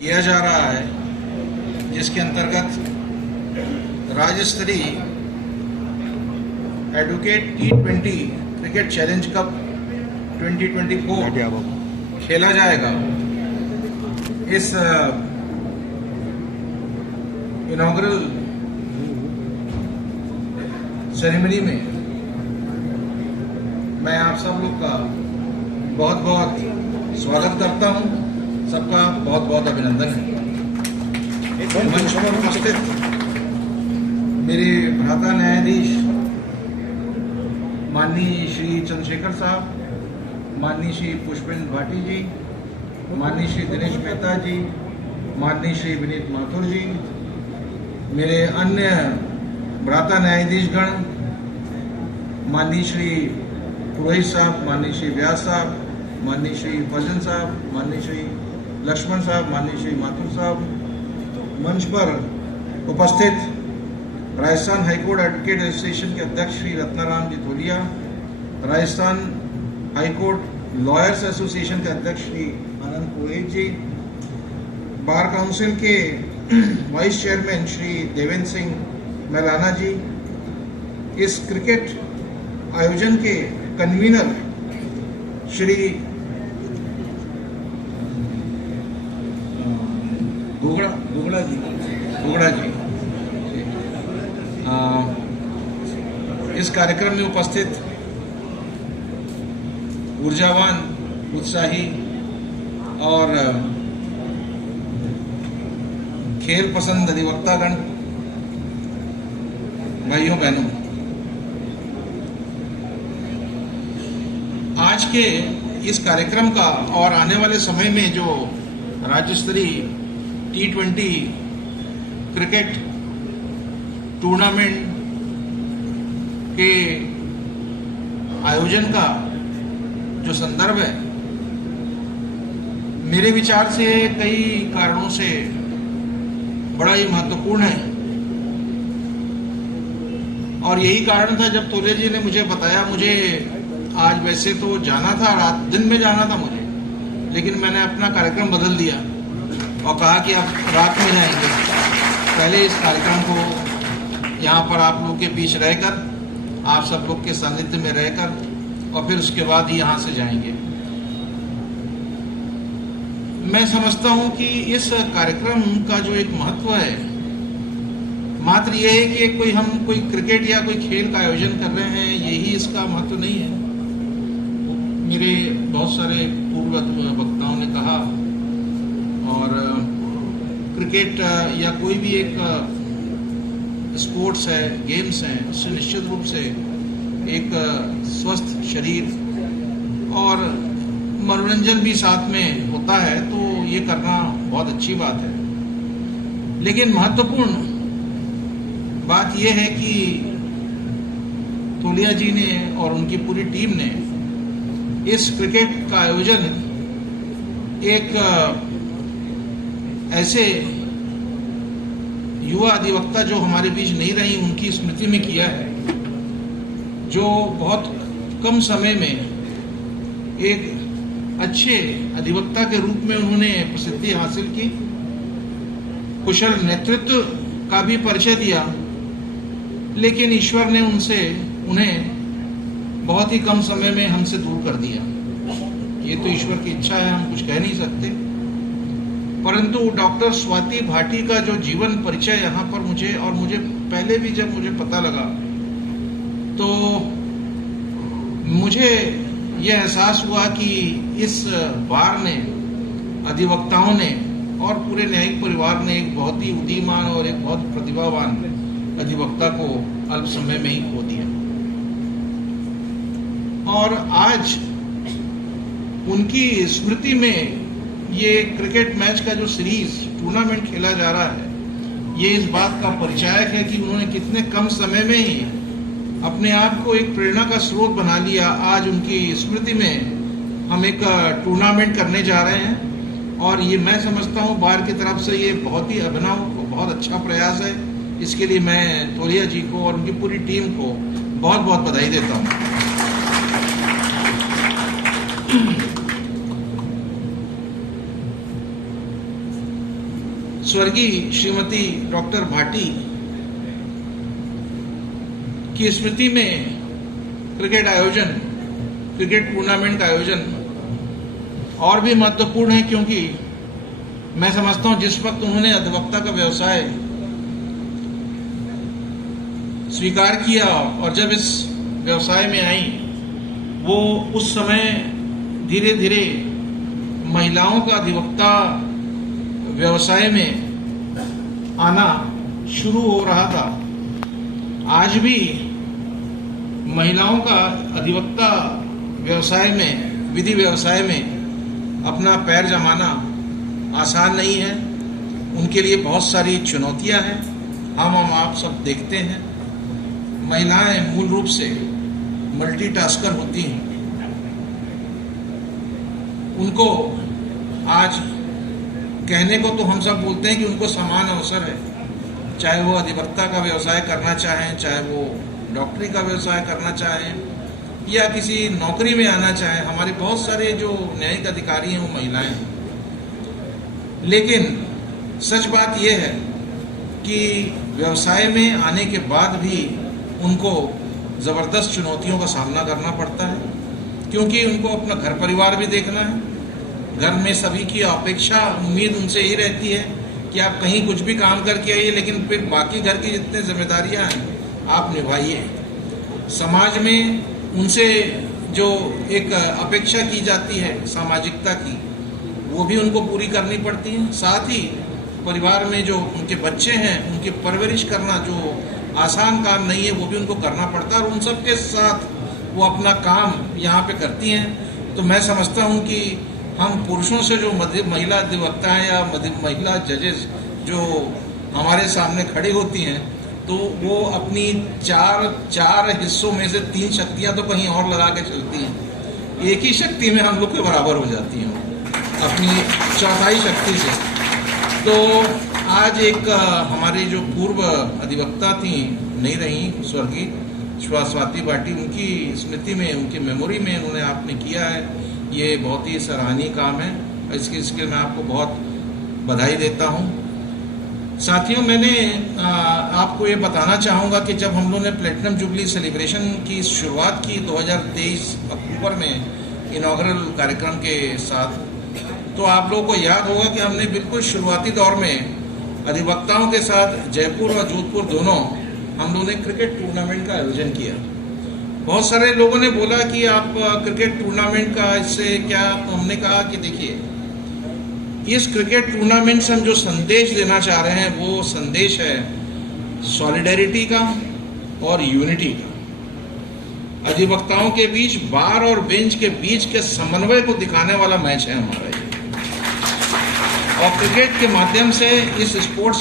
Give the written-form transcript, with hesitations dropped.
किया जा रहा है, जिसके अंतर्गत राज्य स्तरीय advocate T20 cricket challenge cup 2024 खेला जाएगा। इस इनॉग्रल सेरेमनी में मैं आप सब लोग का बहुत बहुत स्वागत करता हूं। सबका बहुत बहुत अभिनंदन है। मंच पर उपस्थित मेरे भ्राता न्यायाधीश माननीय श्री चंद्रशेखर साहब, माननीय श्री पुष्पेंद्र भाटी जी, माननीय श्री दिनेश मेहता जी, माननीय श्री विनीत माथुर जी, मेरे अन्य भ्राता न्यायाधीशगण, माननीय श्री पुरोहित साहब, माननीय श्री व्यास साहब, माननीय श्री फजन साहब, माननीय श्री लक्ष्मण साहब, माननीय श्री माथुर साहब, मंच पर उपस्थित राजस्थान हाईकोर्ट एडवोकेट एसोसिएशन के अध्यक्ष श्री रत्नाराम जी Dholiya, Rajasthan high court lawyers association के अध्यक्ष श्री आनंद पुरोहित जी, बार काउंसिल के वाइस चेयरमैन श्री देवेंद्र सिंह मैलाना जी, इस क्रिकेट आयोजन के कन्वीनर श्री घोगड़ा जी, इस कार्यक्रम में उपस्थित ऊर्जावान, उत्साही और खेल पसंद अधिवक्तागण, भाइयों बहनों, आज के इस कार्यक्रम का और आने वाले समय में जो राज्य स्तरीय T20 क्रिकेट टूर्नामेंट के आयोजन का जो संदर्भ है, मेरे विचार से कई कारणों से बड़ा ही महत्वपूर्ण है। और यही कारण था जब तोले जी ने मुझे बताया, मुझे आज वैसे तो जाना था, रात दिन में जाना था मुझे, लेकिन मैंने अपना कार्यक्रम बदल दिया और कहा कि अब रात में जाएंगे। पहले इस कार्यक्रम को यहाँ पर आप लोग के बीच रहकर, आप सब लोग के सानिध्य में रहकर, और फिर उसके बाद ही यहाँ से जाएंगे। मैं समझता हूँ कि इस कार्यक्रम का जो एक महत्व है, मात्र ये है कि हम कोई क्रिकेट या कोई खेल का आयोजन कर रहे हैं, यही इसका महत्व नहीं है। मेरे बहुत सारे पूर्व वक्ताओं ने कहा, और क्रिकेट या कोई भी एक स्पोर्ट्स है, गेम्स हैं, उससे निश्चित रूप से एक स्वस्थ शरीर और मनोरंजन भी साथ में होता है, तो ये करना बहुत अच्छी बात है। लेकिन महत्वपूर्ण बात यह है कि तोलिया जी ने और उनकी पूरी टीम ने इस क्रिकेट का आयोजन एक ऐसे युवा अधिवक्ता जो हमारे बीच नहीं रही, उनकी स्मृति में किया है, जो बहुत कम समय में एक अच्छे अधिवक्ता के रूप में उन्होंने प्रसिद्धि हासिल की, कुशल नेतृत्व का भी परिचय दिया, लेकिन ईश्वर ने उन्हें बहुत ही कम समय में हमसे दूर कर दिया। ये तो ईश्वर की इच्छा है, हम कुछ कह नहीं सकते। परंतु डॉक्टर स्वाति भाटी का जो जीवन परिचय यहाँ पर मुझे पहले भी जब मुझे पता लगा, तो मुझे यह एहसास हुआ कि इस बार ने, अधिवक्ताओं ने और पूरे न्यायिक परिवार ने एक बहुत ही उदीयमान और एक बहुत प्रतिभावान अधिवक्ता को अल्प समय में ही खो दिया। और आज उनकी स्मृति में ये क्रिकेट मैच का जो सीरीज टूर्नामेंट खेला जा रहा है, ये इस बात का परिचायक है कि उन्होंने कितने कम समय में ही अपने आप को एक प्रेरणा का स्रोत बना लिया। आज उनकी स्मृति में हम एक टूर्नामेंट करने जा रहे हैं, और ये मैं समझता हूँ बार की तरफ से ये बहुत ही अभिनव, बहुत अच्छा प्रयास है। इसके लिए मैं तोलिया जी को और उनकी पूरी टीम को बहुत बहुत बधाई देता हूँ। स्वर्गीय श्रीमती डॉक्टर भाटी की स्मृति में क्रिकेट टूर्नामेंट का आयोजन और भी महत्वपूर्ण है, क्योंकि मैं समझता हूं जिस वक्त उन्होंने अधिवक्ता का व्यवसाय स्वीकार किया और जब इस व्यवसाय में आई, वो उस समय धीरे धीरे महिलाओं का अधिवक्ता व्यवसाय में आना शुरू हो रहा था। आज भी महिलाओं का अधिवक्ता व्यवसाय में, विधि व्यवसाय में अपना पैर जमाना आसान नहीं है। उनके लिए बहुत सारी चुनौतियां हैं। हम आप सब देखते हैं, महिलाएं मूल रूप से मल्टीटास्कर होती हैं। उनको आज कहने को तो हम सब बोलते हैं कि उनको समान अवसर है, चाहे वो अधिवक्ता का व्यवसाय करना चाहें, चाहे वो डॉक्टरी का व्यवसाय करना चाहें या किसी नौकरी में आना चाहें। हमारे बहुत सारे जो न्यायिक अधिकारी हैं वो महिलाएं हैं। लेकिन सच बात यह है कि व्यवसाय में आने के बाद भी उनको ज़बरदस्त चुनौतियों का सामना करना पड़ता है, क्योंकि उनको अपना घर परिवार भी देखना है। घर में सभी की अपेक्षा, उम्मीद उनसे ही रहती है कि आप कहीं कुछ भी काम करके आइए, लेकिन फिर बाकी घर की जितनी जिम्मेदारियां हैं आप निभाइए। समाज में उनसे जो एक अपेक्षा की जाती है सामाजिकता की, वो भी उनको पूरी करनी पड़ती है। साथ ही परिवार में जो उनके बच्चे हैं, उनकी परवरिश करना जो आसान काम नहीं है, वो भी उनको करना पड़ता है और उन सब के साथ वो अपना काम यहाँ पे करती हैं। तो मैं समझता हूँ कि हम पुरुषों से जो महिला अधिवक्ता हैं या महिला जजेस जो हमारे सामने खड़ी होती हैं, तो वो अपनी चार हिस्सों में से 3 शक्तियाँ तो कहीं और लगा के चलती हैं। एक ही शक्ति में हम लोग के बराबर हो जाती हैं अपनी चौथाई शक्ति से। तो आज एक हमारी जो पूर्व अधिवक्ता थी, नहीं रही, स्वर्गीय स्वाति भाटी, उनकी स्मृति में, उनकी मेमोरी में उन्होंने आपने किया है, ये बहुत ही सराहनीय काम है। इसके मैं आपको बहुत बधाई देता हूँ। साथियों, मैंने आपको ये बताना चाहूँगा कि जब हम लोगों ने प्लेटिनम जुबली सेलिब्रेशन की शुरुआत की 2023 अक्टूबर में इनॉग्रल कार्यक्रम के साथ, तो आप लोगों को याद होगा कि हमने बिल्कुल शुरुआती दौर में अधिवक्ताओं के साथ जयपुर और जोधपुर दोनों हम लोगों ने क्रिकेट टूर्नामेंट का आयोजन किया। बहुत सारे लोगों ने बोला कि आप क्रिकेट टूर्नामेंट का इससे क्या, तो हमने कहा कि देखिए, इस क्रिकेट टूर्नामेंट से हम जो संदेश देना चाह रहे हैं वो संदेश है सॉलिडेरिटी का और यूनिटी का। अधिवक्ताओं के बीच, बार और बेंच के बीच के समन्वय को दिखाने वाला मैच है हमारा ये। और क्रिकेट के माध्यम से इस स्पोर्ट्स